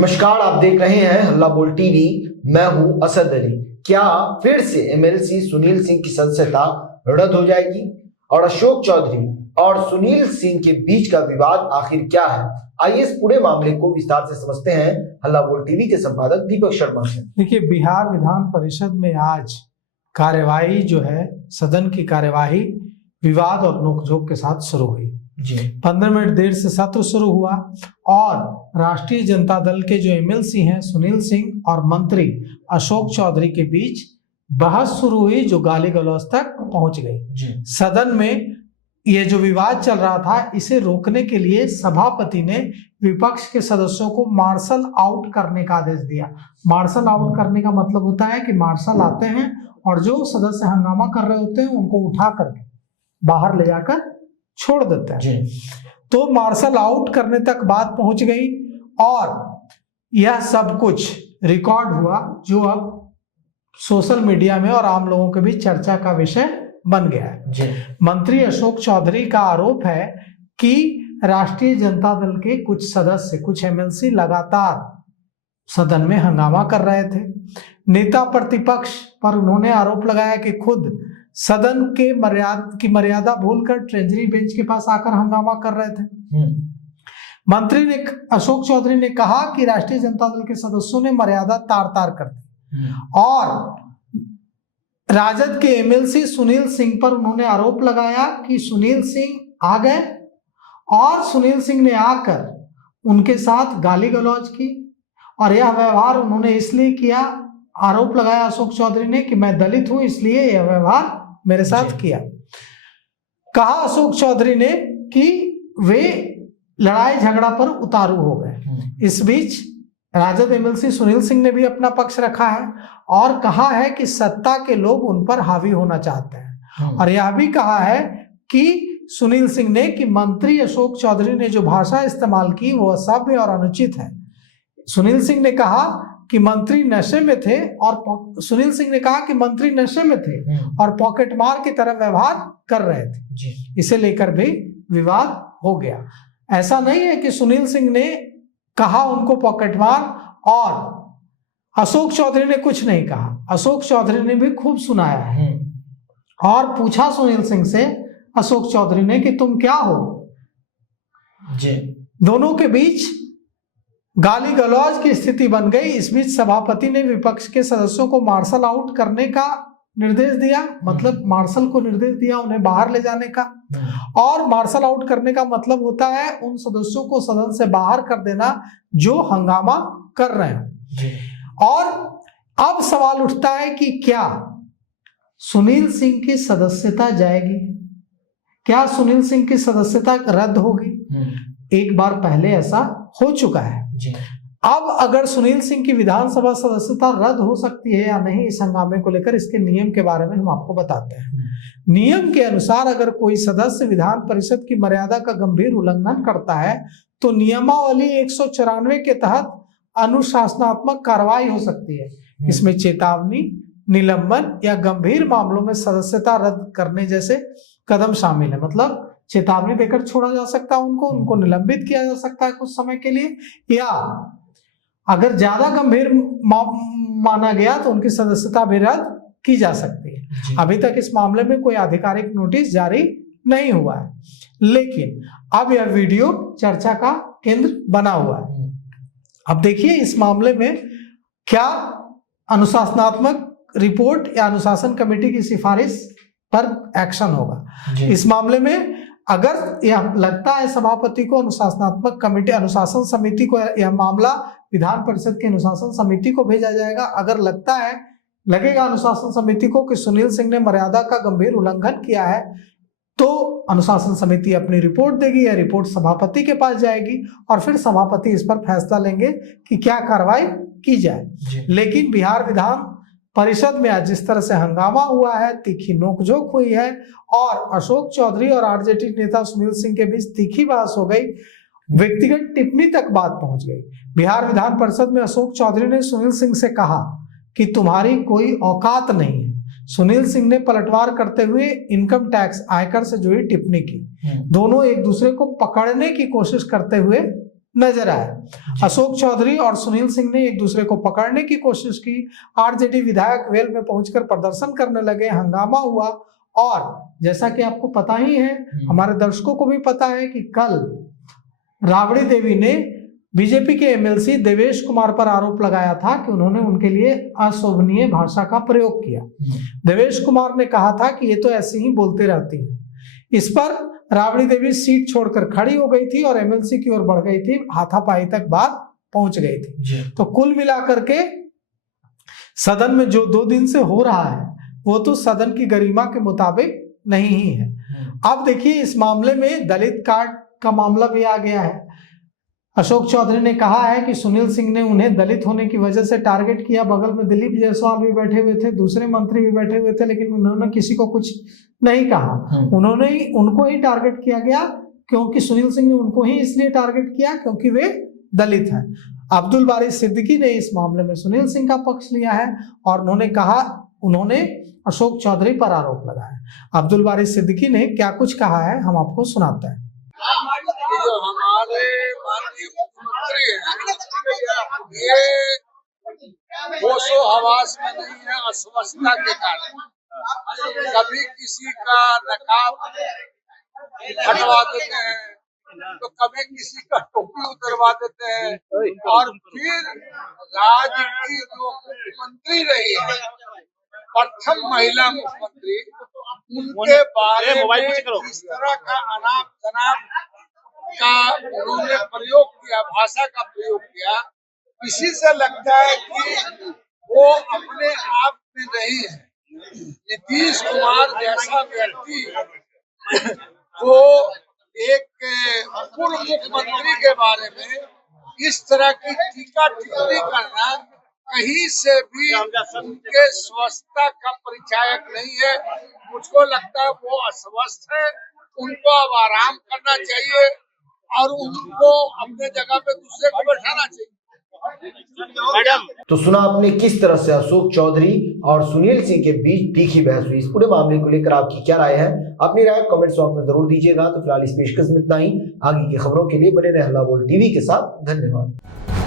नमस्कार, आप देख रहे हैं हल्ला बोल टीवी। मैं हूं असद अली। क्या फिर से एमएलसी सुनील सिंह की सदस्यता रद्द हो जाएगी और अशोक चौधरी और सुनील सिंह के बीच का विवाद आखिर क्या है? आइए इस पूरे मामले को विस्तार से समझते हैं हल्ला बोल टीवी के संपादक दीपक शर्मा से। देखिए, बिहार विधान परिषद में आज कार्यवाही जो है, सदन की कार्यवाही विवाद और नोकझोंक के साथ शुरू हुई। 15 मिनट देर से सत्र शुरू हुआ और राष्ट्रीय जनता दल के जो एमएलसी हैं सुनील सिंह और मंत्री अशोक चौधरी के बीच बहस शुरू हुई, जो गाली गलौज तक पहुंच गई। सदन में ये जो विवाद चल रहा था, इसे रोकने के लिए सभापति ने विपक्ष के सदस्यों को मार्शल आउट करने का आदेश दिया। मार्शल आउट करने का मतलब होता है कि मार्शल आते हैं और जो सदस्य हंगामा कर रहे होते हैं उनको उठा करके बाहर ले जाकर छोड़ देते हैं। तो मार्शल आउट करने तक बात पहुंच गई और यह सब कुछ रिकॉर्ड हुआ, जो अब सोशल मीडिया में और आम लोगों के बीच चर्चा का विषय बन गया है। मंत्री अशोक चौधरी का आरोप है कि राष्ट्रीय जनता दल के कुछ सदस्य, कुछ एमएलसी लगातार सदन में हंगामा कर रहे थे। नेता प्रतिपक्ष पर उन्होंने आरोप लगाया कि खुद सदन के मर्यादा भूलकर ट्रेजरी बेंच के पास आकर हंगामा कर रहे थे। मंत्री ने, अशोक चौधरी ने कहा कि राष्ट्रीय जनता दल के सदस्यों ने मर्यादा तार तार कर दी और राजद के एमएलसी सुनील सिंह पर उन्होंने आरोप लगाया कि सुनील सिंह आ गए और सुनील सिंह ने आकर उनके साथ गाली गलौज की और यह व्यवहार उन्होंने इसलिए किया, आरोप लगाया अशोक चौधरी ने कि मैं दलित हूं इसलिए यह व्यवहार मेरे साथ किया। कहा अशोक चौधरी ने कि वे लड़ाई झगड़ा पर उतारू हो गए। इस बीच राजद एमएलसी सुनील सिंह ने भी अपना पक्ष रखा है और कहा है कि सत्ता के लोग उन पर हावी होना चाहते हैं और यह भी कहा है कि सुनील सिंह ने कि मंत्री अशोक चौधरी ने जो भाषा इस्तेमाल की वो असभ्य और अनुचित है। सुनील सिंह ने कहा कि मंत्री नशे में थे और सुनील सिंह ने कहा कि मंत्री नशे में थे और पॉकेट मार की तरह व्यवहार कर रहे थे। इसे लेकर भी विवाद हो गया। ऐसा नहीं है कि सुनील सिंह ने कहा उनको पॉकेट मार और अशोक चौधरी ने कुछ नहीं कहा। अशोक चौधरी ने भी खूब सुनाया है और पूछा सुनील सिंह से अशोक चौधरी ने कि तुम क्या हो। दोनों के बीच गाली गलौज की स्थिति बन गई। इस बीच सभापति ने विपक्ष के सदस्यों को मार्शल आउट करने का निर्देश दिया, मतलब मार्शल को निर्देश दिया उन्हें बाहर ले जाने का। और मार्शल आउट करने का मतलब होता है उन सदस्यों को सदन से बाहर कर देना जो हंगामा कर रहे हैं। और अब सवाल उठता है कि क्या सुनील सिंह की सदस्यता जाएगी? क्या सुनील सिंह की सदस्यता रद्द होगी? एक बार पहले ऐसा हो चुका है। अब अगर सुनील सिंह की विधानसभा सदस्यता रद्द हो सकती है या नहीं, इस हंगामे को लेकर इसके नियम के बारे में हम आपको बताते हैं। नियम के अनुसार अगर कोई सदस्य विधान परिषद की मर्यादा का गंभीर उल्लंघन करता है तो नियमावली 194 के तहत अनुशासनात्मक कार्रवाई हो सकती है। इसमें चेतावनी, निलंबन या गंभीर मामलों में सदस्यता रद्द करने जैसे कदम शामिल है। मतलब चेतावनी देकर छोड़ा जा सकता है उनको निलंबित किया जा सकता है कुछ समय के लिए, या अगर ज्यादा गंभीर माना गया तो उनकी सदस्यता भी रद्द की जा सकती है। अभी तक इस मामले में कोई आधिकारिक नोटिस जारी नहीं हुआ है, लेकिन अब यह वीडियो चर्चा का केंद्र बना हुआ है। अब देखिए इस मामले में क्या अनुशासनात्मक रिपोर्ट या अनुशासन कमेटी की सिफारिश पर एक्शन होगा। इस मामले में अगर यह लगता है सभापति को, अनुशासनात्मक कमेटी, अनुशासन समिति को यह मामला विधान परिषद की अनुशासन समिति को भेजा जाएगा। अगर लगेगा अनुशासन समिति को कि सुनील सिंह ने मर्यादा का गंभीर उल्लंघन किया है, तो अनुशासन समिति अपनी रिपोर्ट देगी। यह रिपोर्ट सभापति के पास जाएगी और फिर सभापति इस पर फैसला लेंगे कि क्या कार्रवाई की जाए। लेकिन बिहार विधान परिषद में आज जिस तरह से हंगामा हुआ है, तीखी नोकझोंक हुई है और अशोक चौधरी और आरजेडी नेता सुनील सिंह के बीच तीखी बहस हो गई, व्यक्तिगत टिप्पणी तक बात पहुंच गई। बिहार विधान परिषद में अशोक चौधरी ने सुनील सिंह से कहा कि तुम्हारी कोई औकात नहीं है। सुनील सिंह ने पलटवार करते हुए इनकम टैक्स, आयकर से जुड़ी टिप्पणी की। दोनों एक दूसरे को पकड़ने की कोशिश करते हुए नजर आया। अशोक चौधरी और सुनील सिंह ने एक दूसरे को पकड़ने की कोशिश की। आरजेडी विधायक वेल में पहुंचकर प्रदर्शन करने लगे, हंगामा हुआ। और जैसा कि आपको पता ही है, हमारे दर्शकों को भी पता है कि कल राबड़ी देवी ने बीजेपी के एमएलसी देवेश कुमार पर आरोप लगाया था कि उन्होंने उनके लिए अशोभनीय भाषा का प्रयोग किया। देवेश कुमार ने कहा था कि ये तो ऐसे ही बोलते रहती है। इस पर राबड़ी देवी सीट छोड़कर खड़ी हो गई थी और एमएलसी की ओर बढ़ गई थी, हाथापाई तक बात पहुंच गई थी। तो कुल मिलाकर के सदन में जो 2 दिन से हो रहा है वो तो सदन की गरिमा के मुताबिक नहीं ही है। अब देखिए, इस मामले में दलित कार्ड का मामला भी आ गया है। अशोक चौधरी ने कहा है कि सुनील सिंह ने उन्हें दलित होने की वजह से टारगेट किया। बगल में दिलीप जायसवाल भी बैठे हुए थे, दूसरे मंत्री भी बैठे हुए थे, लेकिन उन्होंने किसी को कुछ नहीं कहा। उनको ही टारगेट किया गया, क्योंकि सुनील सिंह ने उनको ही इसलिए टारगेट किया क्योंकि वे दलित हैं। अब्दुल बारी सिद्दीकी ने इस मामले में सुनील सिंह का पक्ष लिया है और उन्होंने अशोक चौधरी पर आरोप लगाया। अब्दुल बारी सिद्दीकी ने क्या कुछ कहा है, हम आपको सुनाते हैं। जो हमारे माननीय मुख्यमंत्री हैं, ये होशो हवास में नहीं है, अस्वस्थता के कारण कभी किसी का नकाब हटवा देते हैं तो कभी किसी का टोपी उतरवा देते हैं, और फिर राज्य की जो मुख्यमंत्री रही है, प्रथम महिला मुख्यमंत्री, उनके बारे में इस तरह का अनाप शनाप का उन्होंने प्रयोग किया, भाषा का प्रयोग किया। इसी से लगता है कि वो अपने आप में नहीं है। नीतीश कुमार जैसा व्यक्ति वो एक पूर्व मुख्यमंत्री के बारे में इस तरह की टीका टिप्पणी करना कहीं से भी उनके स्वस्थता का परिचायक नहीं है। मुझको लगता है वो अस्वस्थ है, उनको अब आराम करना चाहिए और उनको अपने जगह पे दूसरे को बैठाना चाहिए। तो सुना आपने किस तरह से अशोक चौधरी और सुनील सिंह के बीच तीखी बहस हुई। इस पूरे मामले को लेकर आपकी क्या राय है? अपनी राय कमेंट्स बॉक्स में जरूर दीजिएगा। तो फिलहाल इस पेशकश में इतना ही। आगे की खबरों के लिए बने रहे हल्ला बोल टीवी के साथ। धन्यवाद।